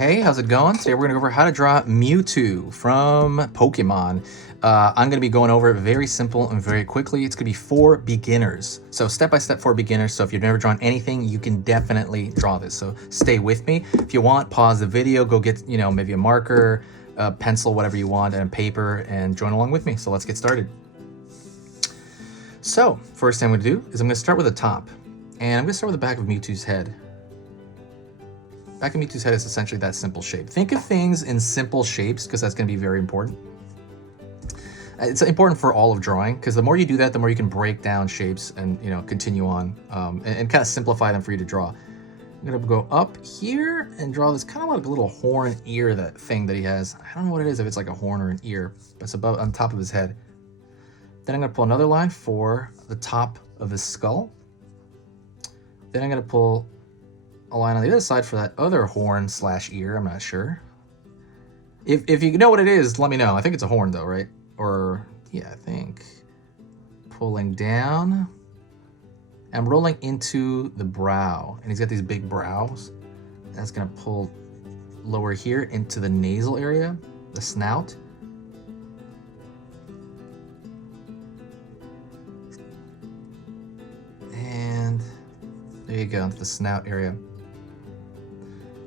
Hey, how's it going? Today we're going to go over how to draw Mewto from Pokemon. I'm going to be going over it very simple and very quickly. It's going to be for beginners. So step-by-step for beginners. So if you've never drawn anything, you can definitely draw this. So stay with me. If you want, pause the video, go get, maybe a marker, a pencil, whatever you want, and a paper, and join along with me. So let's get started. So first thing I'm going to do is I'm going to start with the top. And I'm going to start with the back of Mewtwo's head. Back of Mewtwo's head is essentially that simple shape. Think of things in simple shapes because that's going to be very important. It's important for all of drawing because the more you do that, the more you can break down shapes and continue on and kind of simplify them for you to draw. I'm going to go up here and draw this kind of like a little horn ear thing that he has. I don't know what it is, if it's like a horn or an ear, but it's above on top of his head. Then I'm going to pull another line for the top of his skull. Then I'm going to pull a line on the other side for that other horn / ear. I'm not sure. If you know what it is, let me know. I think it's a horn though, right? Or yeah, I think. Pulling down. I'm rolling into the brow, and he's got these big brows. That's gonna pull lower here into the nasal area, the snout. And there you go, into the snout area.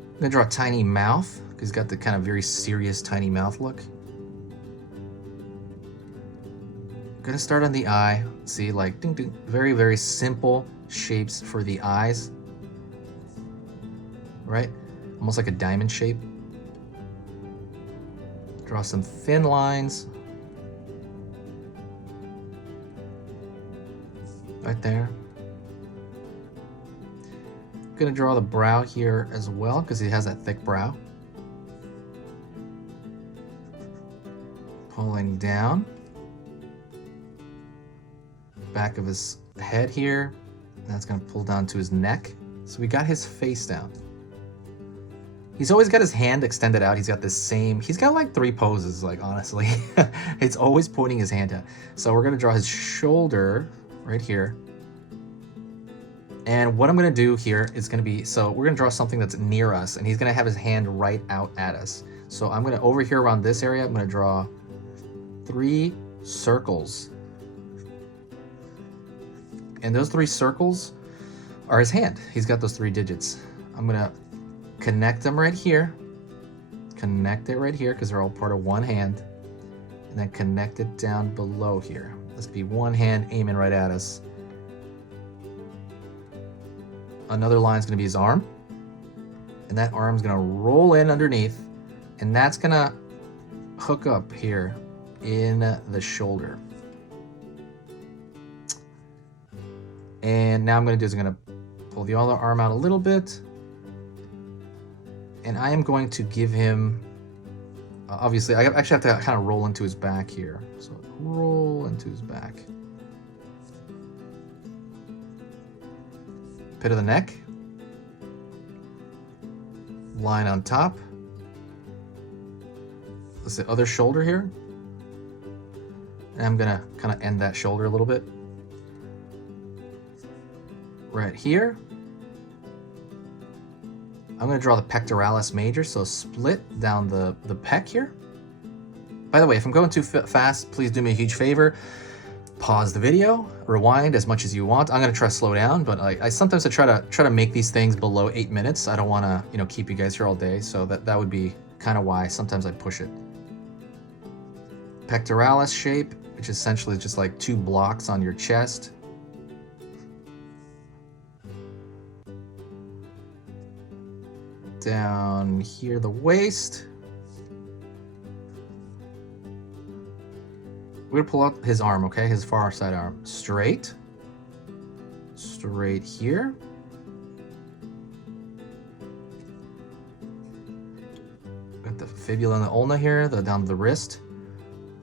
I'm gonna draw a tiny mouth because he's got the kind of very serious tiny mouth look. I'm gonna start on the eye. See, like ding, ding, very, very simple shapes for the eyes, right? Almost like a diamond shape. Draw some thin lines right there. Gonna draw the brow here as well because he has that thick brow. Pulling down. Back of his head here. That's gonna pull down to his neck. So we got his face down. He's always got his hand extended out. He's got like 3 poses, like honestly. It's always pointing his hand out. So we're gonna draw his shoulder right here. And what I'm going to do here is going to be, so we're going to draw something that's near us, and he's going to have his hand right out at us. So I'm going to, over here around this area, I'm going to draw 3 circles. And those 3 circles are his hand. He's got those 3 digits. I'm going to connect them right here. Connect it right here because they're all part of one hand. And then connect it down below here. Let's be one hand aiming right at us. Another line is going to be his arm, and that arm's going to roll in underneath, and that's going to hook up here in the shoulder. And now I'm going to do is I'm going to pull the other arm out a little bit, and I am going to give him, obviously, I actually have to kind of roll into his back here. So roll into his back. Pit of the neck, line on top. That's the other shoulder here. And I'm gonna kind of end that shoulder a little bit. Right here. I'm gonna draw the pectoralis major, so split down the pec here. By the way, if I'm going too fast, please do me a huge favor. Pause the video, rewind as much as you want. I'm gonna try to slow down, but I sometimes try to make these things below 8 minutes. I don't want to keep you guys here all day, so that would be kind of why sometimes I push it. Pectoralis shape, which essentially is just like 2 blocks on your chest. Down here, the waist. We're gonna pull out his arm, okay? His far side arm. Straight. Straight here. Got the fibula and the ulna here, down the wrist.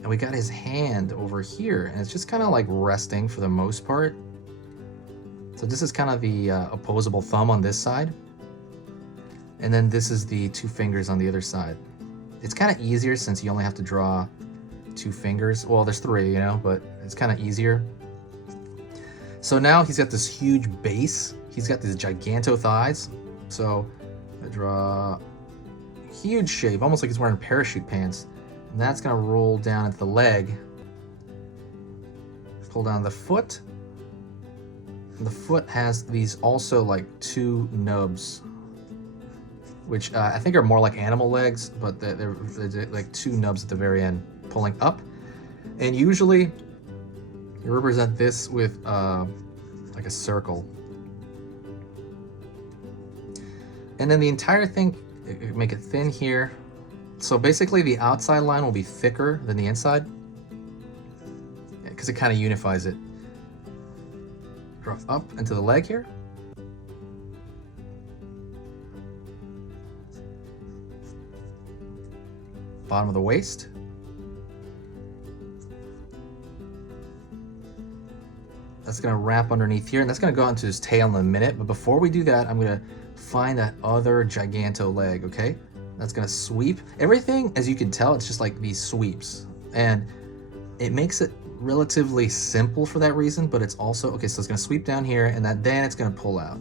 And we got his hand over here, and it's just kind of like resting for the most part. So this is kind of the opposable thumb on this side. And then this is the 2 fingers on the other side. It's kind of easier since you only have to draw 2 fingers. Well, there's 3, but it's kind of easier. So now he's got this huge base. He's got these giganto thighs. So I draw huge shape, almost like he's wearing parachute pants. And that's gonna roll down into the leg. Pull down the foot. And the foot has these also like two nubs, which I think are more like animal legs, but they're like two nubs at the very end, pulling up. And usually you represent this with like a circle. And then the entire thing, make it thin here. So basically the outside line will be thicker than the inside, because it kind of unifies it. Draw up into the leg here. Bottom of the waist. That's gonna wrap underneath here, and that's gonna go into his tail in a minute. But before we do that, I'm gonna find that other giganto leg, okay? That's gonna sweep. Everything, as you can tell, it's just like these sweeps. And it makes it relatively simple for that reason, but it's also, okay, so it's gonna sweep down here, and then it's gonna pull out.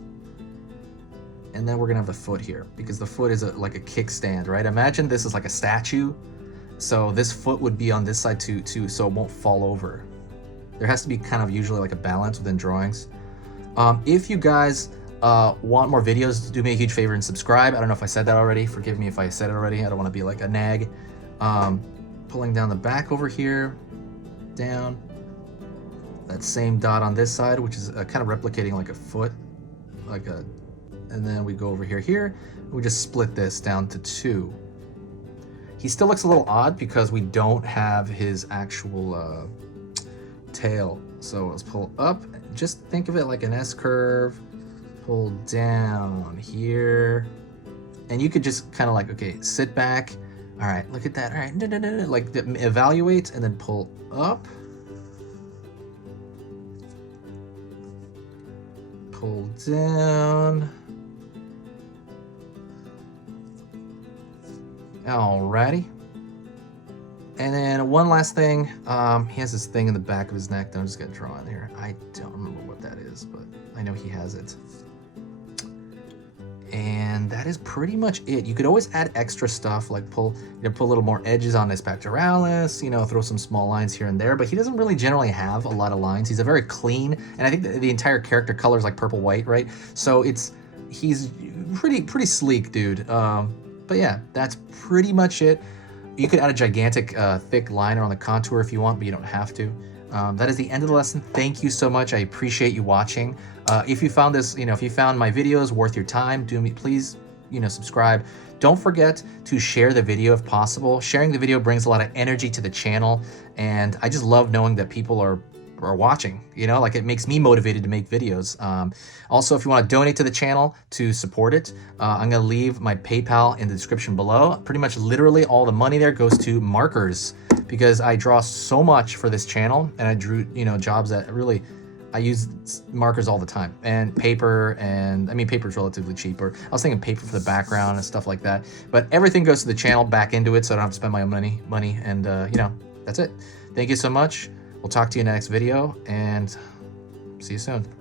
And then we're gonna have the foot here, because the foot is like a kickstand, right? Imagine this is like a statue. So this foot would be on this side too, so it won't fall over. There has to be kind of usually like a balance within drawings. If you guys want more videos, do me a huge favor and subscribe. I don't know if I said that already. Forgive me if I said it already. I don't want to be like a nag. Pulling down the back over here, down. That same dot on this side, which is kind of replicating like a foot, and then we go over here. We just split this down to 2. He still looks a little odd because we don't have his actual tail. So let's pull up. Just think of it like an S curve. Pull down here, and you could just kind of like, okay, sit back. All right, look at that. All right, like evaluate and then pull up. Pull down. Alrighty. And then one last thing. He has this thing in the back of his neck that I'm just gonna draw in here. I don't remember what that is, but I know he has it. And that is pretty much it. You could always add extra stuff, like put a little more edges on his pectoralis, throw some small lines here and there, but he doesn't really generally have a lot of lines. He's a very clean, and I think the entire character color is like purple white, right? So he's pretty sleek, dude. But yeah, that's pretty much it. You could add a gigantic thick liner on the contour if you want, but you don't have to. That is the end of the lesson. Thank you so much. I appreciate you watching. If you found this, if you found my videos worth your time, please, subscribe. Don't forget to share the video if possible. Sharing the video brings a lot of energy to the channel, and I just love knowing that people are watching, like it makes me motivated to make videos. Also, if you want to donate to the channel to support it, I'm going to leave my PayPal in the description below. Pretty much literally all the money there goes to markers, because I draw so much for this channel, and I drew, jobs that really, I use markers all the time, and paper, and I mean, paper is relatively cheaper. I was thinking paper for the background and stuff like that, but everything goes to the channel back into it, so I don't have to spend my own money, and that's it. Thank you so much. We'll talk to you in the next video, and see you soon.